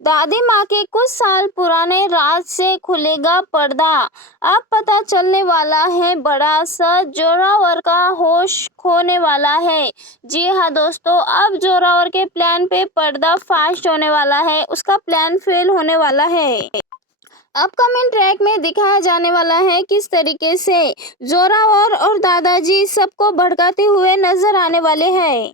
दादी माँ के कुछ साल पुराने राज से खुलेगा पर्दा। अब पता चलने वाला है बड़ा सा जोरावर का होश खोने वाला है। जी हाँ दोस्तों, अब जोरावर के प्लान पे पर्दा फास्ट होने वाला है, उसका प्लान फेल होने वाला है। अपकमिंग ट्रैक में दिखाया जाने वाला है किस तरीके से जोरावर और दादाजी सबको भड़काते हुए नजर आने वाले हैं।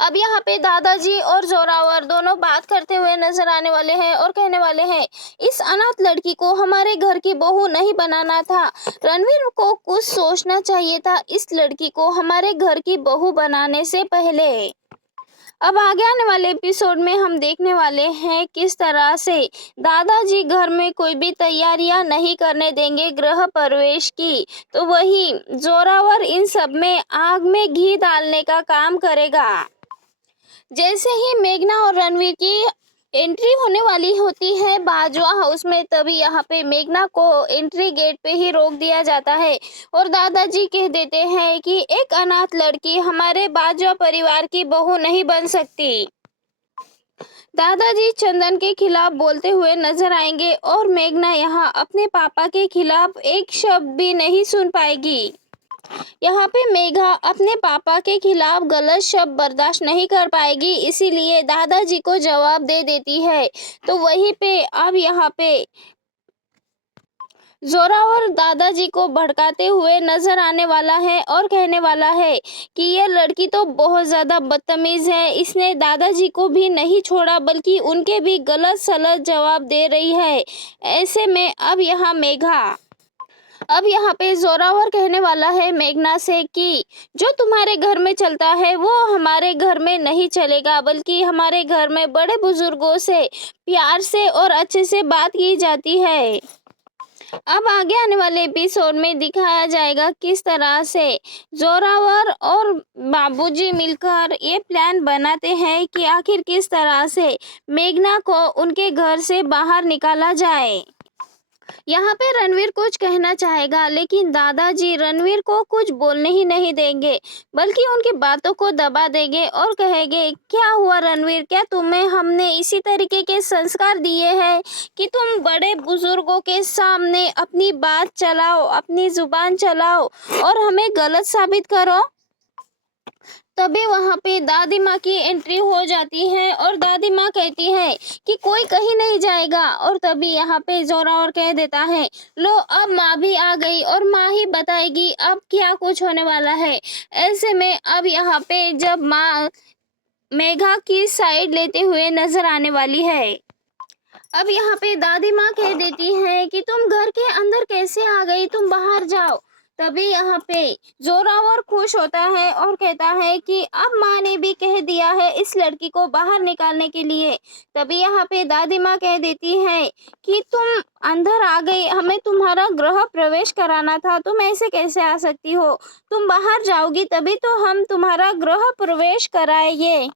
अब यहाँ पे दादाजी और जोरावर दोनों बात करते हुए नजर आने वाले हैं और कहने वाले हैं, इस अनाथ लड़की को हमारे घर की बहू नहीं बनाना था। रणवीर को कुछ सोचना चाहिए था इस लड़की को हमारे घर की बहू बनाने से पहले। अब आगे आने वाले एपिसोड में हम देखने वाले हैं किस तरह से दादाजी घर में कोई भी तैयारियां नहीं करने देंगे गृह प्रवेश की, तो वही जोरावर इन सब में आग में घी डालने का काम करेगा। जैसे ही मेघना और रणवीर की एंट्री होने वाली होती है बाजवा हाउस में, तभी यहाँ पे मेघना को एंट्री गेट पे ही रोक दिया जाता है और दादाजी कह देते हैं कि एक अनाथ लड़की हमारे बाजवा परिवार की बहू नहीं बन सकती। दादाजी चंदन के खिलाफ बोलते हुए नजर आएंगे और मेघना यहाँ अपने पापा के खिलाफ एक शब्द भी नहीं सुन पाएगी। यहाँ पे मेघा अपने पापा के खिलाफ गलत शब्द बर्दाश्त नहीं कर पाएगी, इसीलिए दादाजी को जवाब दे देती है। तो वहीं पे अब यहाँ पे जोरावर दादाजी को भड़काते हुए नजर आने वाला है और कहने वाला है कि ये लड़की तो बहुत ज्यादा बदतमीज है, इसने दादाजी को भी नहीं छोड़ा बल्कि उनके भी गलत सलत जवाब दे रही है। ऐसे में अब यहाँ पे जोरावर कहने वाला है मेघना से कि जो तुम्हारे घर में चलता है वो हमारे घर में नहीं चलेगा, बल्कि हमारे घर में बड़े बुजुर्गों से प्यार से और अच्छे से बात की जाती है। अब आगे आने वाले एपिसोड में दिखाया जाएगा किस तरह से जोरावर और बाबूजी मिलकर ये प्लान बनाते हैं कि आखिर किस तरह से मेघना को उनके घर से बाहर निकाला जाए। यहाँ पे रणवीर कुछ कहना चाहेगा, लेकिन दादाजी रणवीर को कुछ बोलने ही नहीं देंगे, बल्कि उनकी बातों को दबा देंगे और कहेंगे, क्या हुआ रणवीर, क्या तुम्हें हमने इसी तरीके के संस्कार दिए हैं कि तुम बड़े बुजुर्गों के सामने अपनी बात चलाओ, अपनी जुबान चलाओ और हमें गलत साबित करो। तभी वहां पे दादी माँ की एंट्री हो जाती है और दादी माँ कहती है कि कोई कहीं नहीं जाएगा, और तभी यहाँ पे जोरावर कह देता है, लो अब माँ भी आ गई और माँ ही बताएगी अब क्या कुछ होने वाला है। ऐसे में अब यहाँ पे जब माँ मेघा की साइड लेते हुए नजर आने वाली है, अब यहाँ पे दादी माँ कह देती है कि तुम घर के अंदर कैसे आ गई, तुम बाहर जाओ। तभी यहाँ पे जोरावर खुश होता है और कहता है कि अब माँ ने भी कह दिया है इस लड़की को बाहर निकालने के लिए। तभी यहाँ पे दादी माँ कह देती है कि तुम अंदर आ गई, हमें तुम्हारा गृह प्रवेश कराना था, तुम ऐसे कैसे आ सकती हो, तुम बाहर जाओगी तभी तो हम तुम्हारा गृह प्रवेश कराएंगे।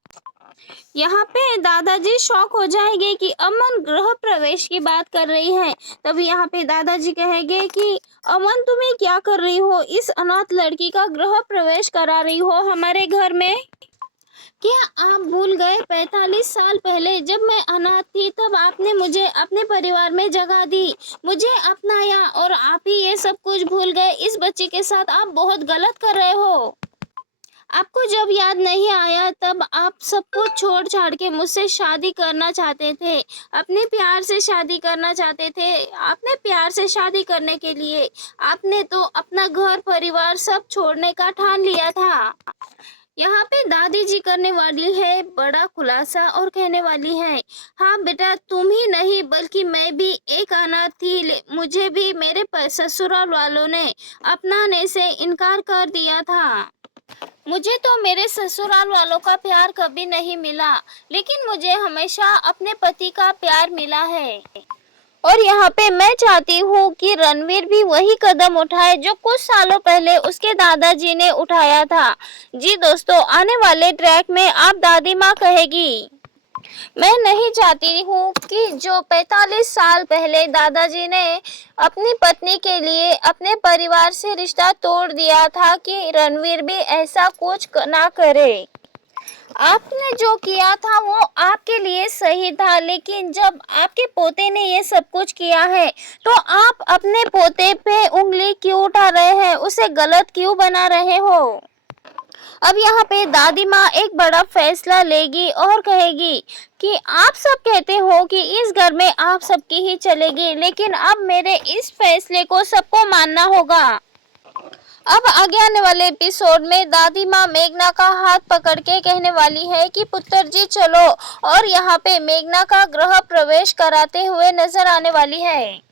यहाँ पे दादाजी शॉक हो जाएंगे कि अमन गृह प्रवेश की बात कर रही है। तभी यहाँ पे दादाजी कहेंगे कि अमन तुम्हें क्या कर रही हो, इस अनाथ लड़की का गृह प्रवेश करा रही हो हमारे घर में। क्या आप भूल गए 45 साल पहले जब मैं अनाथ थी तब आपने मुझे अपने परिवार में जगह दी, मुझे अपनाया, और आप ही ये सब कुछ भूल गए। इस बच्चे के साथ आप बहुत गलत कर रहे हो। आपको जब याद नहीं आया तब आप सब कुछ छोड़ छाड़ के मुझसे शादी करना चाहते थे, अपने प्यार से शादी करना चाहते थे। आपने प्यार से शादी करने के लिए आपने तो अपना घर परिवार सब छोड़ने का ठान लिया था। यहाँ पे दादी जी करने वाली है बड़ा खुलासा और कहने वाली है, हाँ बेटा, तुम ही नहीं बल्कि मैं भी एक अनाथ थी, मुझे भी मेरे ससुराल वालों ने अपनाने से इनकार कर दिया था। मुझे तो मेरे ससुराल वालों का प्यार कभी नहीं मिला, लेकिन मुझे हमेशा अपने पति का प्यार मिला है। और यहाँ पे मैं चाहती हूँ कि रणवीर भी वही कदम उठाए जो कुछ सालों पहले उसके दादाजी ने उठाया था। जी दोस्तों, आने वाले ट्रैक में आप दादी माँ कहेगी, मैं नहीं चाहती हूँ कि जो 45 साल पहले दादाजी ने अपनी पत्नी के लिए अपने परिवार से रिश्ता तोड़ दिया था, कि रणवीर भी ऐसा कुछ ना करे। आपने जो किया था वो आपके लिए सही था, लेकिन जब आपके पोते ने ये सब कुछ किया है तो आप अपने पोते पे उंगली क्यों उठा रहे हैं, उसे गलत क्यों बना रहे हो। अब यहाँ पे दादी माँ एक बड़ा फैसला लेगी और कहेगी कि आप सब कहते हो कि इस घर में आप सबकी ही चलेगी, लेकिन अब मेरे इस फैसले को सबको मानना होगा। अब आगे आने वाले एपिसोड में दादी माँ मेघना का हाथ पकड़ के कहने वाली है कि पुत्र जी चलो, और यहाँ पे मेघना का गृह प्रवेश कराते हुए नजर आने वाली है।